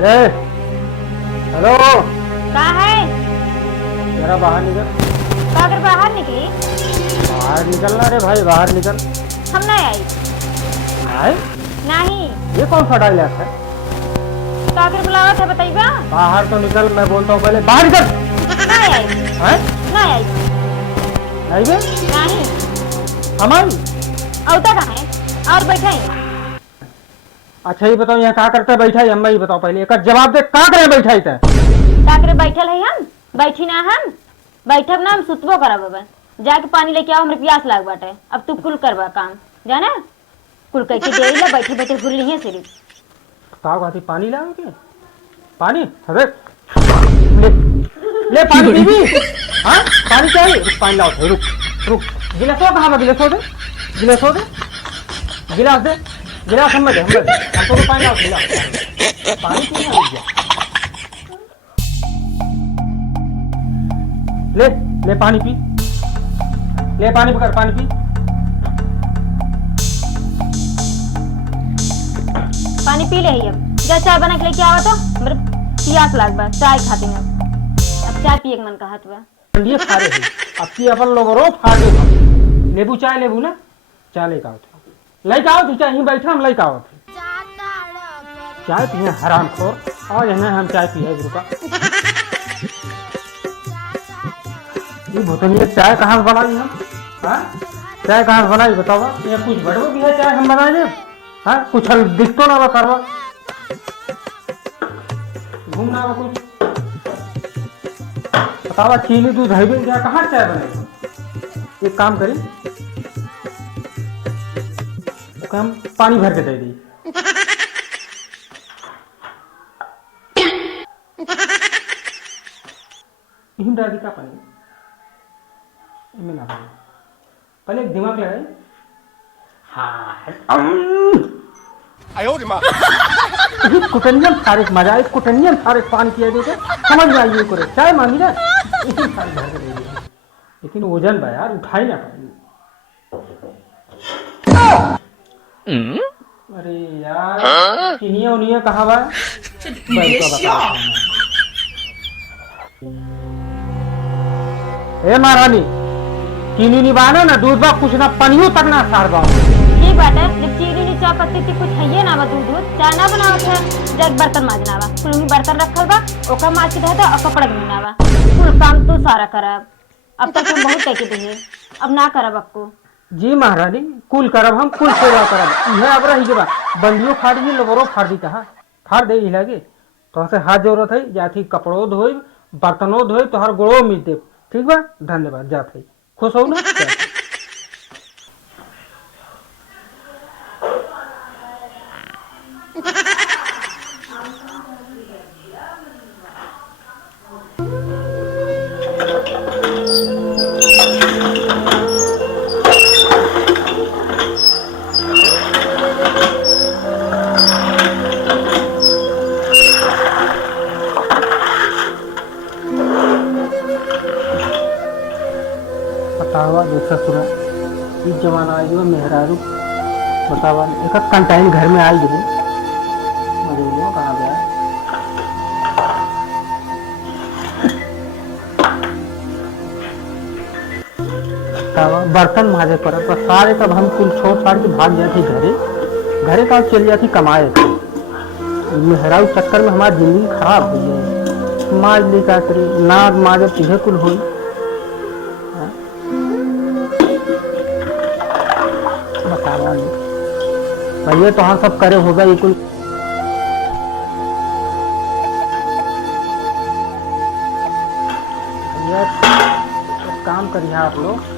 अरे हेलो, कहाँ है? जरा बाहर निकल। तो अगर बाहर निकली? बाहर निकलना रे भाई, बाहर निकल। हम नहीं आई। आए? नहीं। ये कौन सा डायलॉग है? तो अगर बुलावा था बताइबा? बाहर तो निकल, मैं बोलता हूँ पहले बाहर निकल। नहीं आई। हैं? नहीं आई। नहीं बे? नहीं। हमारी? औता कहाँ है? और बैठा ही। अच्छा ये बताओ, यहाँ क्या करते बैठा है? अम्मा ये बताओ पहले, एक जवाब दे, क्या करे बैठा है? ताकरे बैठल है हम? बैठी ना हम? बैठब ना हम सुतबो करब अब। जाके पानी लेके आओ, हमरे प्यास लाग बाटे। अब तू कुल करवा काम, जाना? कुल कह के दे ला, बैठे बैठे भूल नहीं है सिर्फ। क्या कहती, पानी लाओ के? पानी? अरे ले ले पानी पीबी? हाँ पानी चाहिए? पानी लाओ, रुक रुक। गिलास कहाँ? गिलास दे, गिलास दे, गिलास दे, गिलास हम दे, हमको तो पानी लाओ, गिलास पानी पीना है। ले ले पानी पी, ले पानी पकड़, पानी पी। पानी पी ले ही अब। जा चाय बना के लेके आवा तो मेरे प्यास लाग बा, चाय खाती मैं अब चाय पिए के मन कहत बा। ठंडी फारे है अब की अपन लोग रो फाड़े हम। लेबू चाय लेबू ना, चाय लेके आओ, लेके आओ तू चाय, यहीं बैठा हम लेके आओ। चाय पिए हरामखोर, और यहाँ हम चाय पिए रुका। ये भूतनिया चाय कहाँ से बनाई हम? हाँ चाय कहाँ से बनाई बताओ? ये कुछ बड़ो भी है चाय हम बनाए? हाँ कुछ दिखतो ना करवा, घूमना वो कुछ बतावा। चीनी दूध है भी क्या, कहाँ चाय बनाई? एक काम करी, हम पानी भर के दे दी। डाल दी का पानी ना पानी, पहले एक दिमाग लगाए। हाँ कुटनियम सारे मजा, एक कुटनियम सारे पानी पिया देते, समझ में आई करे चाय मांगी ना, इसी सारे भर के दे दिया। लेकिन वजन बा यार, उठाई ना पाई। अरे यार चीनिया उनिया कहाँ बा? ए महारानी, चीनी नहीं बाना ना, दूध बा कुछ ना, पनियो तक ना सार बा। ये बात है, जब चीनी नहीं चाय पत्ती थी कुछ है ना, दूध दूध चाय ना बनावत है। जग बर्तन माजना बा, कुल में बर्तन रखल बा, ओका माज के धोता और कपड़ा धोना बा। कुल काम तू सारा करब। अब तक हम बहुत कह के दिए, अब ना करब आपको। जी महारानी, कुल करब हम, कुल सेवा करब। यह अब रही जबा बंदियों फाड़ दी, लोगों फाड़ दी, कहा फाड़ दे ही लगे तो से हाथ जरूरत है, जाती कपड़ों धोई, बर्तनों धोई, तो हर गोड़ों मिल दे। ठीक बा, धन्यवाद, जाते खुश हो ना। बतावा दूसरा सुना, इस जमाना आई जो मेहरारू बतावा एक कंटाइन घर में आई जब मजबूर कहाँ गया। बतावा बर्तन माजे पर सारे तब हम कुल छोड़ छाड़ के भाग जाती घरे, घरे का चल जाती कमाए। मेहरारू चक्कर में हमारी जिंदगी खराब हुई है। माज ली का करी ना माजे तुझे कुल हुई। भैया तो हाँ सब करे होगा ये कुल। भैया काम करिए आप लोग।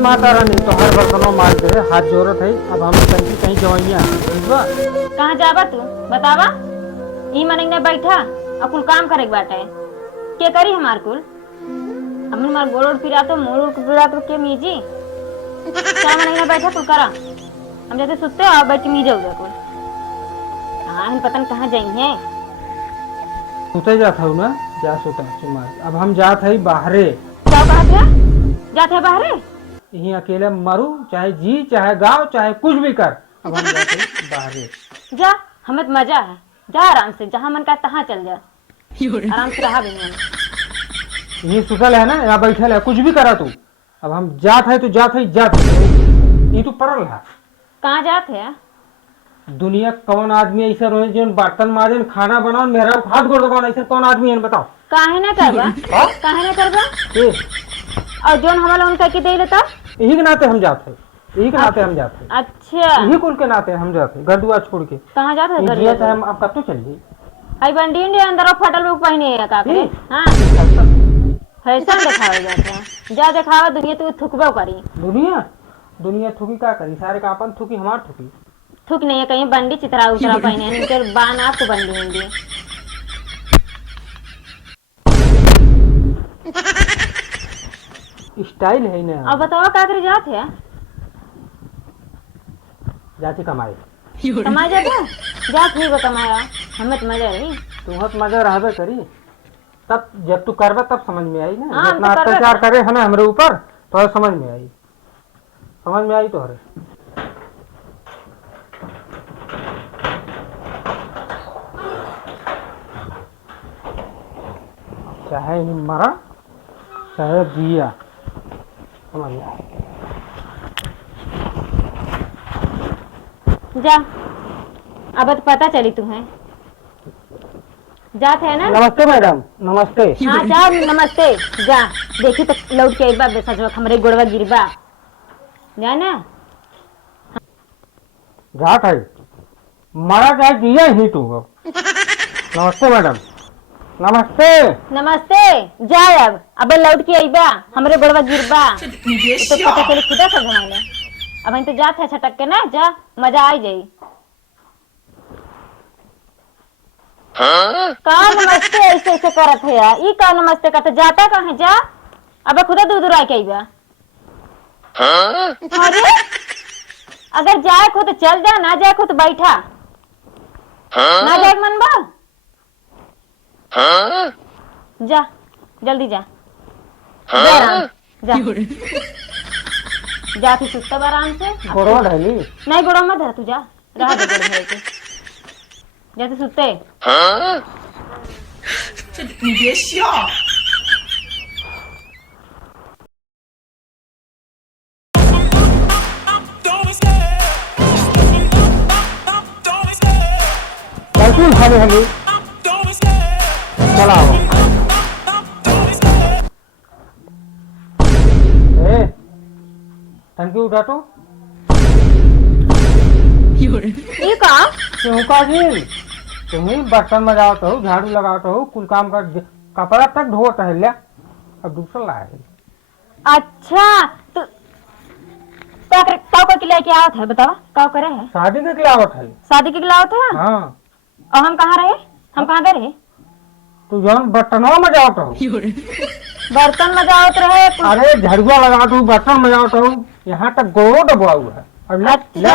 माता रानी तो हर बर्तनों मार दे, हाथ जोरत है। अब हम कहीं कहीं जवाइया कहाँ जाबा तू बतावा? ई मन ने बैठा और कुल काम करे बाटे। के करी हमार कुल हमने मार गोड़ पिरा तो मोड़ पिरा तो के मीजी 4 महीना बैठा कुल करा हम जैसे सुते और बैठ के मीजे उधर कुल हम पता कहाँ जाई है सुते जात हूँ ना जा सुता सुमा अब हम जात है बाहरे क्या बात है जाते है बाहरे यहीं अकेले मरू चाहे जी चाहे गाँव चाहे कुछ भी कर अब हम जाते हैं बाहरे जा हमें तो मजा है जा आराम से जहाँ मन का तहाँ चल जा आराम से रहा भी नहीं यहीं सुतल है ना यहाँ बैठल है कुछ भी करा तू अब हम जात है ये तू पड़ल है कहाँ जाते है दुनिया कौन आदमी ऐसा रहे जो बर्तन माजे खाना बनाओ मेरा हाथ गोड़ दबाओ ऐसा कौन आदमी है बताओ काहे ना करबा काहे ना करबा और जोन हमारा उनका के दे लेता यही के नाते हम जाते यही के नाते हम जाते अच्छा यही कुल के नाते हम जाते घर दुआ छोड़ के कहाँ जाते है जिया चाहे हम अब कब तो चल जी आई बंडी इंडी अंदर फटल लोग पहने है का करे हां फैशन दिखावे जाते हैं जा दिखावा दुनिया तू थुकबो करी दुनिया थुकी का करी सारे का अपन थुकी हमार थुकी थुक नहीं है कहीं बंडी चित्रा उतरा पहने हैं इनके बान आपको बंडी होंगी स्टाइल है ना अब बताओ का करे जाते है जाती कमाए कमाए जाते जा ठीक है कमाया हमें तो मजा आई तुम्हें तो मजा रहबे करी तब जब तू करबा तब समझ में आई ना हाँ, जितना तो अत्याचार करे है ना हमारे ऊपर तो समझ में आई तो हरे चाहे नहीं मरा चाहे जिया समझ में जा अब तो पता चली तुम्हें जाते है ना नमस्ते मैडम नमस्ते हाँ जा नमस्ते जा देखी तो लौट के एक बार सच हमारे गोड़वा गिरबा जा ना घाट है मरा चाहे जिया ही तू नमस्ते मैडम नमस्ते नमस्ते जा अब लौट के आईबा हमरे गोड़वा गिरबा तो पता चले खुदा सब हमारे अब हम तो जाते है छटक के ना जा मजा आ जाई का नमस्ते ऐसे ऐसे करत है यार ई का नमस्ते का तो जाता कहाँ जा अब खुदा दूर दूर आके आईबा अरे अगर जाए को तो चल जा ना जाए को तो बैठा ना जाए मन बा जा जल्दी जा जा आराम जा जा फिर सुता आराम से गोड़वा ढली नहीं गोड़ा मत धर तू जा रहा दे गोड़ धर के जा तो सुते 你别笑。 कैसे खाने हमें चलाओ टंकी उठा तो ये का क्यों का जी तुम्हें बर्तन मजावत हो झाड़ू लगावत हो कुल काम कर कपड़ा तक धोत है लिया अब दूसरा लाया अच्छा तो का लेके आवत है बतावा का करे है शादी के खिलावत है शादी के लावत है हाँ और हम कहाँ रहे हम कहाँ गए रहे तू जौन बर्तनवा मजावत हो बर्तन मजावत रहे अरे झड़ुआ लगावत हो बर्तन मजावत हो यहाँ तक गोड़ो दबा हुआ है और ले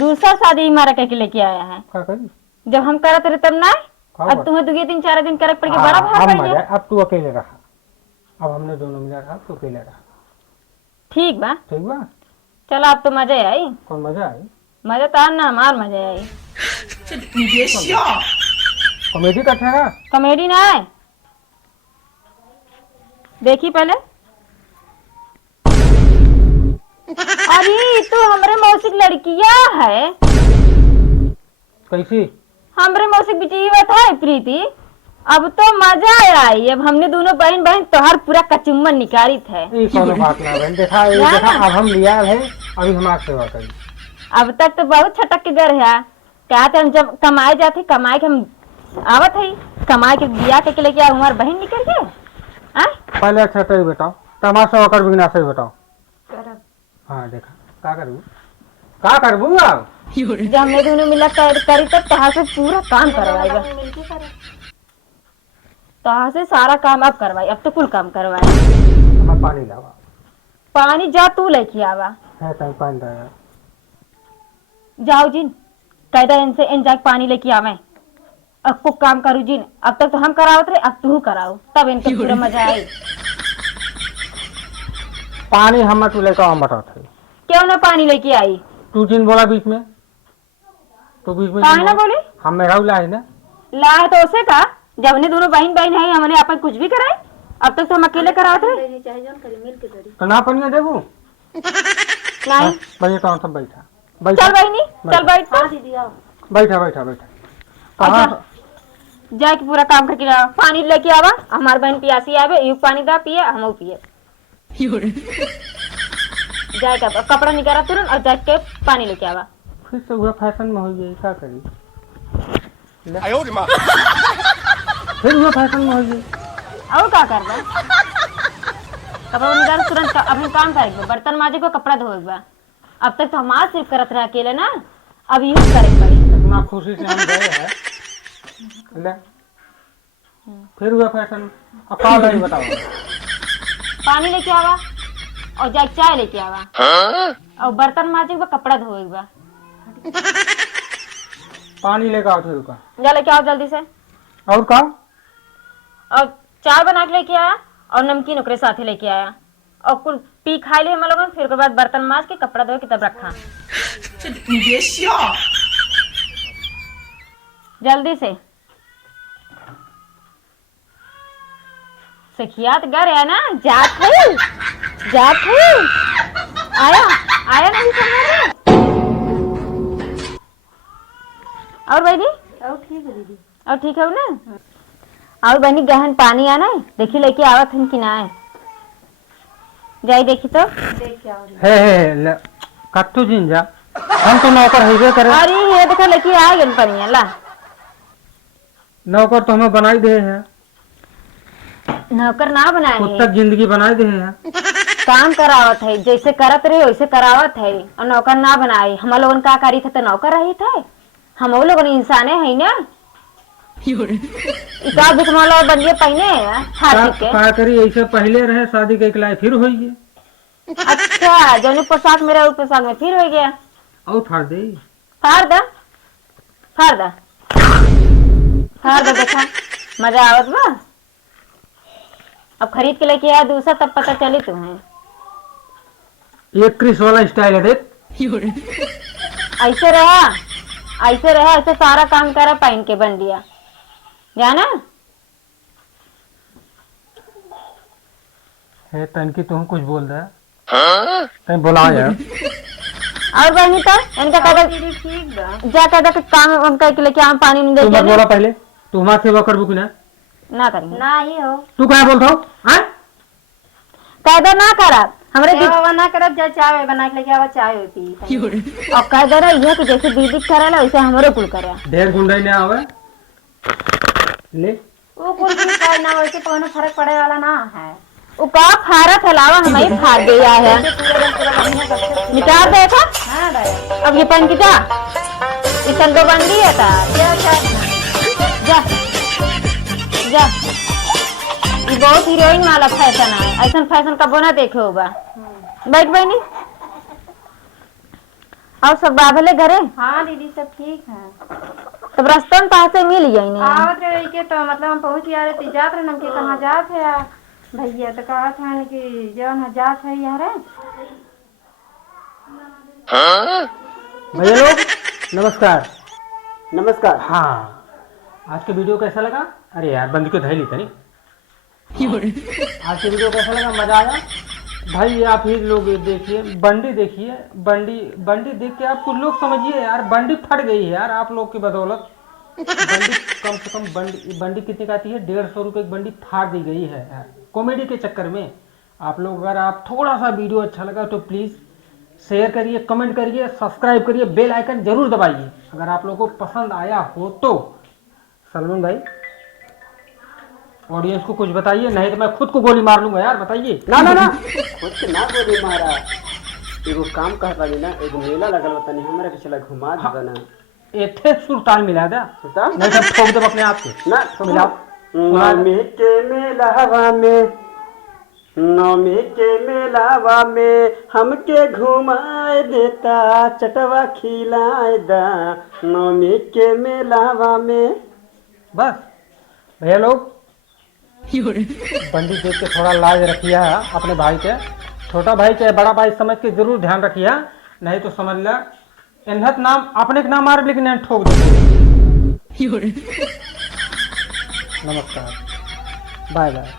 दूसरा शादी हमारा कह के लेके आया है क्या करी जब हम करत रहे तब ना अब तुम्हें 2-3-4 दिन करे पड़ के बड़ा भार पड़ गया अब तू अकेले रहा अब हमने दोनों मिला रहा तू अकेले रहा ठीक बा ठीक बा चलो अब तो मजा आई कौन मजा आई मजा तो ना हमार मजा आई 你别笑。 कॉमेडी का ठहरा कॉमेडी ना है देखी पहले अरे तो हमरे मौसिक लड़किया है कैसी हमरे मौसिक बिटिया है प्रीति अब तो मजा आई अब हमने दोनों बहन बहन तोहर पूरा कचुम्बन निकाली थे ये कौन बात ना बहन देखा ये ना, देखा ना। अब हम लिया है अभी हमारे सेवा करी अब तक तो बहुत छटक के घर है क्या हम जब कमाए जाते कमाए के हम आवत है कमाए के बिया के लेके हमार बहन निकल गए पहले अच्छा तो बताओ तमाशा होकर बिना से बताओ हाँ देखा का करबू आप जब हमने दोनों मिला करी तब तहां से पूरा काम करवाएगा तो से सारा काम अब करवाई, अब तो कुल काम करवाई। मैं पानी लावा पानी जा तू लेके आवा। है तक पानी लाया। जाओ जिन कहदा इनसे इन जाके पानी लेके आवे। अब को काम करू जिन, अब तक तो हम करावत रहे, अब तू कराओ, तब इनका पूरा मजा आए। पानी हम तू लेकर आम बता थे। क्यों ना पानी लेके आई? तू जिन बोला बीच में, तो बीच में काहे ना बोले? हम मेरा लाई ना ला तो उसे का जब ने दोनों बहन बहन है, हमने अपन कुछ भी कराए। अब तक तो हम अकेले करावत रहे। तो ना पनिया देबू नहीं भैया तो सब बैठा चल बहनी, चल बैठ। बैठा बैठा बैठा अच्छा, जाके पूरा काम करके लाओ। पानी लेके आवा, हमार बहन पियासी आवे, यू पानी दा पिए, हम पिए। जाके कपड़ा निकाला तुरंत और जाके पानी लेके आवा। फिर से हुआ फैशन में हो गई, क्या करी फिर हुआ फैशन में हो गई। और क्या कर बा? कपड़ा निकाल तुरंत अपने काम करेंगे, बर्तन माजे को, कपड़ा धोएगा। अब तक तो हमारा सिर्फ करत रहे अकेले ना, अब यूज करे पड़ी। इतना खुशी से हम गए हैं ले। फिर हुआ फैशन। अब क्या करी बताओ। पानी लेके आवा और जाके चाय लेके आवा और बर्तन माजेगा, कपड़ा धोएगा। पानी लेकर आओ फिर का। जा लेके आओ जल्दी से। और का? और चाय बना के लेके आया और नमकीन ओकरे साथे लेके आया और कुल पी खा लिए हम लोगों। फिर के बाद बर्तन माज के कपड़ा धो के तब रखा। 你别笑。 जल्दी से सखियात घर है ना, जात है आया आया नहीं समझ। और बहनी और ठीक है दीदी, और ठीक है ना? और बहनी गहन पानी आना है, देखी लेके आवत हन कि ना है। जाई देखी तो देख के आओ। हे कत्तू जिन जा, हम तो नौकर हैबे करे। अरे ये देखा लेके आ गन पनिया ला। नौकर तो हमें बनाई दे हैं, नौकर ना बनाए खुद तक जिंदगी बनाई दे हैं। काम करावत है, जैसे करत रहे वैसे करावत है और नौकर ना बनाए। हम लोगन का करी थे तो नौकर रही थे, हम लोगन इंसाने है ना। इतना भूख माला बनिए पहने हाथी के का करी ऐसे पहले रहे शादी के इकलाई फिर हो गई। अच्छा, जो पोशाक मेरा उस पोशाक में फिर हो गया। और फाड़ दे फाड़ दा देखा मजा आवत बा। अब खरीद के लेके आया दूसरा, तब पता चली तुम्हें। एक क्रिस वाला स्टाइल है देख। ऐसे रहा ऐसे सारा काम करा पहन के बन दिया जाना है। तनकी तुम कुछ बोल रहा है, तन बोला यार। और बहनी तो इनका कहता कि काम उनका के लेके आम पानी नहीं तू मत देके बोला पहले, तू हमारे सेवा कर बुक ना करेंगे ना ही हो। तू क्या बोलता हो? कहदा ना करा हमरे ना करब, जा चाय बना के लेके आवा, चाय पी। और कहदा रहा यह कि जैसे दीदी करेला वैसे हमरो कुल करे। ढेर गुंडाई ने आवे ले। वो कुल भी खाए ना, वैसे कोनो फर्क पड़े वाला ना है। वो का फारा फैलावा हमें फाड़ दिया है। मिटा देखा हाँ दादा, अब ये पहन के जा, इतन दो बंदी है ता जा जा। ये बहुत हीरोइन वाला फैशन है, ऐसा फैशन कबो ना देखे होगा। बैठ बहनी। और सब बाबले घरे? हाँ दीदी सब ठीक है। तब रास्ते में कहाँ से मिल गई नहीं? आवत रहे के तो मतलब हम पहुंच आ रहे थे, जात रहे नमके कहाँ जात है यार भैया, तो कहा था कि जौन है जात है यार। भैया लोग नमस्कार। नमस्कार। हाँ, आज के वीडियो कैसा लगा? अरे यार बंदी को धैली था नहीं। आज के वीडियो कैसा लगा? मजा आया? भाई आप ही लोग देखिए, बंडी देखिए, बंडी देख के आप कुछ लोग समझिए यार, बंडी फट गई है यार आप लोग की बदौलत। बंडी कम से कम बंडी कितने का आती है? 150 रुपये की बंडी फाड़ दी गई है यार, कॉमेडी के चक्कर में। आप लोग अगर आप थोड़ा सा वीडियो अच्छा लगा तो प्लीज़ शेयर करिए, कमेंट करिए, सब्सक्राइब करिए, बेल आइकन जरूर दबाइए अगर आप लोगों को पसंद आया हो तो। सलमान भाई ऑडियंस को कुछ बताइए, नहीं तो मैं खुद को गोली मार लूंगा यार, बताइए। ना खुद के ना गोली मारा। एगो काम कहता ना, एगो मेला लगल बता नहीं हमरा के चला घुमा दे ना। एथे सुल्तान मिला दे सुल्तान नहीं तो ठोक दे अपने आप के ना मिलाओ। नवमी के मेलावा में, नवमी के मेलावा में हमके घुमाए देता, चटवा खिलाए दा, नवमी के मेलावा में। बस भैया लोग पंडित देख के थोड़ा लाज रखिए अपने भाई के, छोटा भाई चाहे बड़ा भाई समझ के जरूर ध्यान रखिए, नहीं तो समझ ले इन्हत नाम अपने के नाम मार लेकिन यहाँ ठोक दो। नमस्कार, बाय बाय।